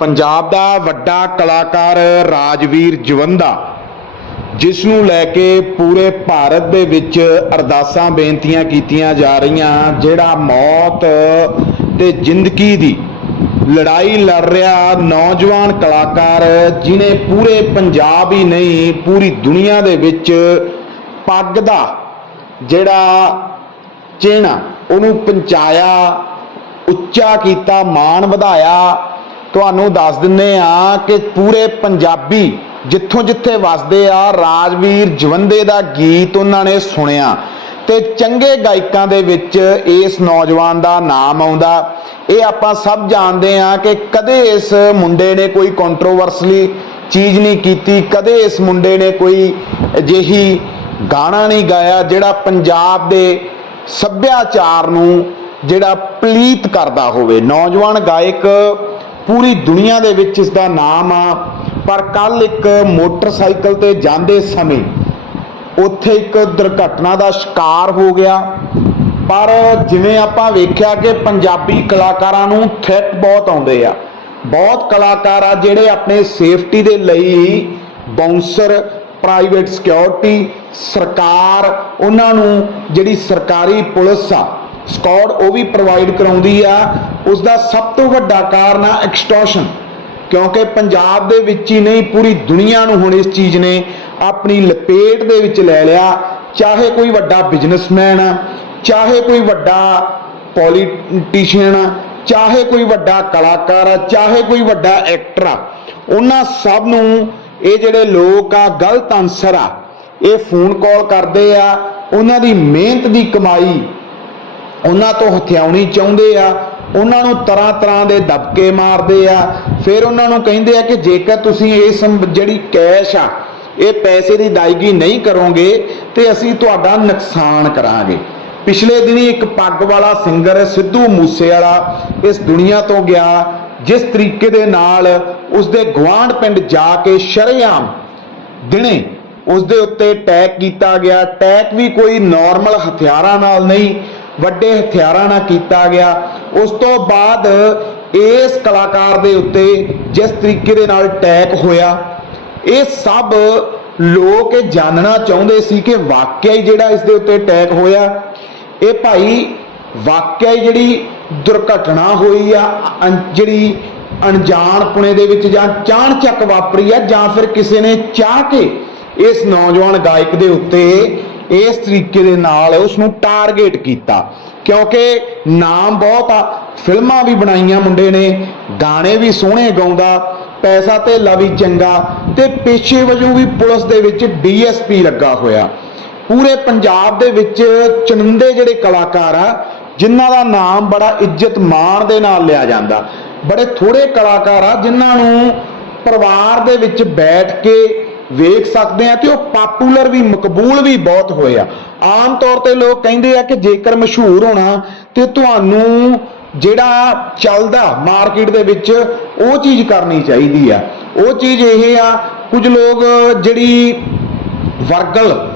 ਪੰਜਾਬ ਦਾ ਵੱਡਾ ਕਲਾਕਾਰ ਰਾਜਵੀਰ ਜਵੰਦਾ, ਜਿਸ ਨੂੰ ਲੈ ਕੇ ਪੂਰੇ ਭਾਰਤ ਦੇ ਵਿੱਚ ਅਰਦਾਸਾਂ ਬੇਨਤੀਆਂ ਕੀਤੀਆਂ ਜਾ ਰਹੀਆਂ, ਜਿਹੜਾ ਮੌਤ ਤੇ ਜ਼ਿੰਦਗੀ ਦੀ ਲੜਾਈ ਲੜ ਰਿਹਾ ਨੌਜਵਾਨ ਕਲਾਕਾਰ, ਜਿਨੇ ਪੂਰੇ ਪੰਜਾਬ ਹੀ ਨਹੀਂ, ਪੂਰੀ ਦੁਨੀਆ ਦੇ ਵਿੱਚ ਪੱਗ ਦਾ ਜਿਹੜਾ ਚਿਹਨਾ, ਉਹਨੂੰ ਪਹੁੰਚਾਇਆ, ਉੱਚਾ ਕੀਤਾ, ਮਾਣ ਵਧਾਇਆ ਤੁਹਾਨੂੰ ਦੱਸ ਦਿੰਨੇ ਆ ਕਿ ਪੂਰੇ ਪੰਜਾਬੀ ਜਿੱਥੋਂ ਜਿੱਥੇ ਵਸਦੇ ਆ, ਰਾਜਵੀਰ ਜਵੰਦੇ ਦਾ ਗੀਤ ਉਹਨਾਂ ਨੇ ਸੁਣਿਆ। ਤੇ ਚੰਗੇ ਗਾਇਕਾਂ ਦੇ ਵਿੱਚ ਇਸ ਨੌਜਵਾਨ ਦਾ ਨਾਮ ਆਉਂਦਾ। ਇਹ ਆਪਾਂ ਸਭ ਜਾਣਦੇ ਆ ਕਿ ਕਦੇ ਇਸ ਮੁੰਡੇ ਨੇ ਕੋਈ ਕੰਟਰੋਵਰਸਲੀ ਚੀਜ਼ ਨਹੀਂ ਕੀਤੀ, ਕਦੇ ਇਸ ਮੁੰਡੇ ਨੇ ਕੋਈ ਅਜਿਹੀ ਗਾਣਾ ਨਹੀਂ ਗਾਇਆ ਜਿਹੜਾ ਪੰਜਾਬ ਦੇ ਸੱਭਿਆਚਾਰ ਨੂੰ ਜਿਹੜਾ ਪਲੀਤ ਕਰਦਾ ਹੋਵੇ। ਨੌਜਵਾਨ ਗਾਇਕ ਪੂਰੀ ਦੁਨੀਆ ਦੇ ਵਿੱਚ ਇਸ ਦਾ ਨਾਮ ਆ। ਪਰ ਕੱਲ ਇੱਕ ਮੋਟਰਸਾਈਕਲ ਤੇ ਜਾਂਦੇ ਸਮੇਂ ਉੱਥੇ ਇੱਕ ਦੁਰਘਟਨਾ ਦਾ ਸ਼ਿਕਾਰ ਹੋ ਗਿਆ। ਪਰ ਜਿਵੇਂ ਆਪਾਂ ਵੇਖਿਆ ਕਿ ਪੰਜਾਬੀ ਕਲਾਕਾਰਾਂ ਨੂੰ ਥ੍ਰੈਟ ਬਹੁਤ ਆਉਂਦੇ ਆ। ਬਹੁਤ ਕਲਾਕਾਰ ਆ ਜਿਹੜੇ ਆਪਣੇ ਸੇਫਟੀ ਦੇ ਲਈ ਬਾਉਂਸਰ, ਪ੍ਰਾਈਵੇਟ ਸਿਕਿਉਰਿਟੀ, ਸਰਕਾਰ, ਉਹਨਾਂ ਨੂੰ ਜਿਹੜੀ ਸਰਕਾਰੀ ਪੁਲਿਸ ਆ ਸਕਾਡ ਉਹ ਵੀ ਪ੍ਰੋਵਾਈਡ ਕਰਾਉਂਦੀ ਆ। ਉਸ ਦਾ ਸਭ ਤੋਂ ਵੱਡਾ ਕਾਰਨ ਆ ਐਕਸਟੋਸ਼ਨ ਕਿਉਂਕਿ ਪੰਜਾਬ ਦੇ ਵਿੱਚ ਹੀ ਨਹੀਂ, ਪੂਰੀ ਦੁਨੀਆ ਨੂੰ ਹੁਣ ਇਸ ਚੀਜ਼ ਨੇ ਆਪਣੀ ਲਪੇਟ ਦੇ ਵਿੱਚ ਲੈ ਲਿਆ। ਚਾਹੇ ਕੋਈ ਵੱਡਾ ਬਿਜ਼ਨਸਮੈਨ ਆ, ਚਾਹੇ ਕੋਈ ਵੱਡਾ ਪੋਲੀਟੀਸ਼ੀਅਨ ਆ, ਚਾਹੇ ਕੋਈ ਵੱਡਾ ਕਲਾਕਾਰ ਆ, ਚਾਹੇ ਕੋਈ ਵੱਡਾ ਐਕਟਰ ਆ, ਉਹਨਾਂ ਸਭ ਨੂੰ ਇਹ ਜਿਹੜੇ ਲੋਕ ਆ, ਗਲਤ ਅਨਸਰ ਆ। ਇਹ ਫੋਨ ਕਾਲ ਕਰਦੇ ਆ, ਉਹਨਾਂ ਦੀ ਮਿਹਨਤ ਦੀ ਕਮਾਈ ਉਹਨਾਂ ਤੋਂ ਹਥਿਆਉਣੀ ਚਾਹੁੰਦੇ ਆ, ਉਹਨਾਂ ਨੂੰ ਤਰ੍ਹਾਂ ਤਰ੍ਹਾਂ ਦੇ ਦਬਕੇ ਮਾਰਦੇ ਆ, ਫਿਰ ਉਹਨਾਂ ਨੂੰ ਕਹਿੰਦੇ ਆ ਕਿ ਜੇਕਰ ਤੁਸੀਂ ਇਸ ਜਿਹੜੀ ਕੈਸ਼ ਆ, ਇਹ ਪੈਸੇ ਦੀ ਦਾਇਗੀ ਨਹੀਂ ਕਰੋਗੇ, ਤੇ ਅਸੀਂ ਤੁਹਾਡਾ ਨੁਕਸਾਨ ਕਰਾਂਗੇ। ਪਿਛਲੇ ਦਿਨੀ ਇੱਕ ਪੱਗ ਵਾਲਾ ਸਿੰਗਰ ਸਿੱਧੂ ਮੂਸੇ ਵਾਲਾ ਇਸ ਦੁਨੀਆ ਤੋਂ ਗਿਆ, ਜਿਸ ਤਰੀਕੇ ਦੇ ਨਾਲ ਉਸਦੇ ਗਵਾਂਢ ਪਿੰਡ ਜਾ ਕੇ ਸ਼ਰੇਆਮ ਦਿਨੇ ਉਸ ਦੇ ਉੱਤੇ ਅਟੈਕ ਕੀਤਾ ਗਿਆ। ਅਟੈਕ ਵੀ ਕੋਈ ਨਾਰਮਲ ਹਥਿਆਰਾਂ ਨਾਲ ਨਹੀਂ ਵੱਡੇ ਹਥਿਆਰਾਂ ਨਾਲ ਕੀਤਾ ਗਿਆ। ਉਸ ਤੋਂ ਬਾਅਦ ਇਸ ਕਲਾਕਾਰ ਦੇ ਉੱਤੇ ਜਿਸ ਤਰੀਕੇ ਦੇ ਨਾਲ ਅਟੈਕ ਹੋਇਆ, ਇਹ ਸਭ ਲੋਕ ਇਹ ਜਾਣਨਾ ਚਾਹੁੰਦੇ ਸੀ ਕਿ ਵਾਕਿਆ ਹੀ ਜਿਹੜਾ ਇਸ ਦੇ ਉੱਤੇ ਅਟੈਕ ਹੋਇਆ, ਇਹ ਭਾਈ ਵਾਕਿਆ ਹੀ ਜਿਹੜੀ ਦੁਰਘਟਨਾ ਹੋਈ ਆ, ਅਣ- ਜਿਹੜੀ ਅਣਜਾਣਪੁਣੇ ਦੇ ਵਿੱਚ ਜਾਂ ਚਾਣਚੱਕ ਵਾਪਰੀ ਆ ਜਾਂ ਫਿਰ ਕਿਸੇ ਨੇ ਚਾਹ ਕੇ ਇਸ ਨੌਜਵਾਨ ਗਾਇਕ ਦੇ ਉੱਤੇ ਇਸ ਤਰੀਕੇ ਦੇ ਨਾਲ ਉਸ ਨੂੰ ਟਾਰਗੇਟ ਕੀਤਾ। ਕਿਉਂਕਿ ਨਾਮ ਬਹੁਤ ਆ, ਫਿਲਮਾਂ ਵੀ ਬਣਾਈਆਂ ਮੁੰਡੇ ਨੇ, ਗਾਣੇ ਵੀ ਸੋਹਣੇ ਗਾਉਂਦਾ, ਪੈਸਾ ਤੇ ਵੀ ਚੰਗਾ, ਤੇ ਪੇਸ਼ੇ ਵਜੋਂ ਵੀ ਪੁਲਿਸ ਦੇ ਵਿੱਚ ਡੀਐਸਪੀ ਲੱਗਾ ਹੋਇਆ। ਪੂਰੇ ਪੰਜਾਬ ਦੇ ਵਿੱਚ ਚੁਣਿੰਦੇ ਜਿਹੜੇ ਕਲਾਕਾਰ ਆ, ਜਿਨ੍ਹਾਂ ਦਾ ਨਾਮ ਬੜਾ ਇੱਜ਼ਤ ਮਾਣ ਦੇ ਨਾਲ ਲਿਆ ਜਾਂਦਾ। ਬੜੇ ਥੋੜੇ ਕਲਾਕਾਰ ਆ, ਜਿਨ੍ਹਾਂ ਨੂੰ ਪਰਿਵਾਰ ਦੇ ਵਿੱਚ ਬੈਠ ਕੇ ਵੇਖ ਸਕਦੇ ਆ ਤੇ ਉਹ ਪਪੂਲਰ ਵੀ, ਮਕਬੂਲ ਵੀ ਬਹੁਤ ਹੋਏ ਆ। ਆਮ ਤੌਰ ਤੇ ਲੋਕ ਕਹਿੰਦੇ ਆ ਕਿ ਜੇਕਰ ਮਸ਼ਹੂਰ ਹੋਣਾ ਤੇ ਤੁਹਾਨੂੰ ਜਿਹੜਾ ਚੱਲਦਾ ਮਾਰਕੀਟ ਦੇ ਵਿੱਚ ਉਹ ਚੀਜ਼ ਕਰਨੀ ਚਾਹੀਦੀ ਆ। ਉਹ ਚੀਜ਼ ਇਹ ਆ, ਕੁਝ ਲੋਕ ਜਿਹੜੀ ਵਰਗਲ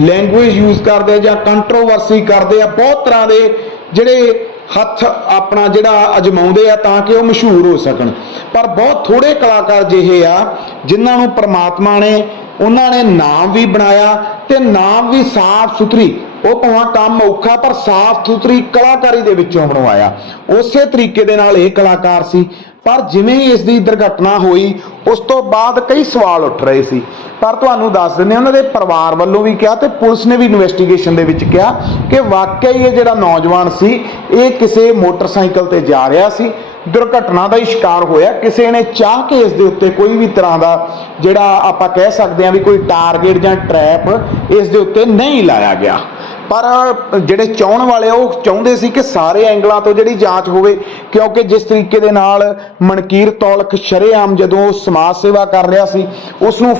ਲੈਂਗੁਏਜ ਯੂਜ਼ ਕਰਦੇ ਆ ਜਾਂ ਕੰਟਰੋਵਰਸੀ ਕਰਦੇ ਆ, ਬਹੁਤ ਤਰ੍ਹਾਂ ਦੇ ਜਿਹੜੇ ਹੱਥ ਆਪਣਾ ਜਿਹੜਾ ਅਜਮਾਉਂਦੇ ਆ ਤਾਂ ਕਿ ਉਹ ਮਸ਼ਹੂਰ ਹੋ ਸਕਣ। ਪਰ ਬਹੁਤ ਥੋੜੇ ਕਲਾਕਾਰ ਜਿਹੇ ਆ, ਜਿਨ੍ਹਾਂ ਨੂੰ ਪ੍ਰਮਾਤਮਾ ਨੇ, ਉਹਨਾਂ ਨੇ ਨਾਮ ਵੀ ਬਣਾਇਆ ਤੇ ਨਾਮ ਵੀ ਸਾਫ਼ ਸੁਥਰੀ। ਉਹ ਭਾਵੇਂ ਕੰਮ ਔਖਾ, ਪਰ ਸਾਫ਼ ਸੁਥਰੀ ਕਲਾਕਾਰੀ ਦੇ ਵਿੱਚੋਂ ਬਣਵਾਇਆ। ਉਸੇ ਤਰੀਕੇ ਦੇ ਨਾਲ ਇਹ ਕਲਾਕਾਰ ਸੀ। ਪਰ ਜਿਵੇਂ ਹੀ ਇਸ ਦੀ ਦੁਰਘਟਨਾ ਹੋਈ, ਉਸ ਤੋਂ ਬਾਅਦ ਕਈ ਸਵਾਲ ਉੱਠ ਰਹੇ ਸੀ। ਪਰ ਤੁਹਾਨੂੰ ਦੱਸ ਦਿੰਦੇ ਉਹਨਾਂ ਦੇ ਪਰਿਵਾਰ ਵੱਲੋਂ ਵੀ ਕਿਹਾ ਤੇ ਪੁਲਿਸ ਨੇ ਵੀ ਇਨਵੈਸਟੀਗੇਸ਼ਨ ਦੇ ਵਿੱਚ ਕਿਹਾ ਕਿ ਵਾਕਿਆ ਹੀ ਇਹ ਜਿਹੜਾ ਨੌਜਵਾਨ ਸੀ ਇਹ ਕਿਸੇ ਮੋਟਰਸਾਈਕਲ ਤੇ ਜਾ ਰਿਹਾ ਸੀ। ਦੁਰਘਟਨਾ ਦਾ ਹੀ ਸ਼ਿਕਾਰ ਹੋਇਆ। ਕਿਸੇ ਨੇ ਚਾਹ ਕੇ ਇਸ ਦੇ ਉੱਤੇ ਕੋਈ ਵੀ ਤਰ੍ਹਾਂ ਦਾ ਜਿਹੜਾ ਆਪਾਂ ਕਹਿ ਸਕਦੇ ਹਾਂ ਵੀ ਕੋਈ ਟਾਰਗੇਟ ਜਾਂ ਟ੍ਰੈਪ ਇਸ ਦੇ ਉੱਤੇ ਨਹੀਂ ਲਾਇਆ ਗਿਆ। ਪਰ ਜਿਹੜੇ ਚਾਹਣ ਵਾਲੇ ਆ, ਉਹ ਚਾਹੁੰਦੇ ਸੀ ਕਿ ਸਾਰੇ ਐਂਗਲਾਂ ਤੋਂ ਜਿਹੜੀ ਜਾਂਚ ਹੋਵੇ ਕਿਉਂਕਿ ਜਿਸ ਤਰੀਕੇ ਦੇ ਨਾਲ ਮਨਕੀਰ ਤੌਲਖ ਸ਼ਰੇਆਮ ਜਦੋਂ ਉਹ ਸਮਾਜ ਸੇਵਾ ਕਰ ਰਿਹਾ ਸੀ ਉਸ ਨੂੰ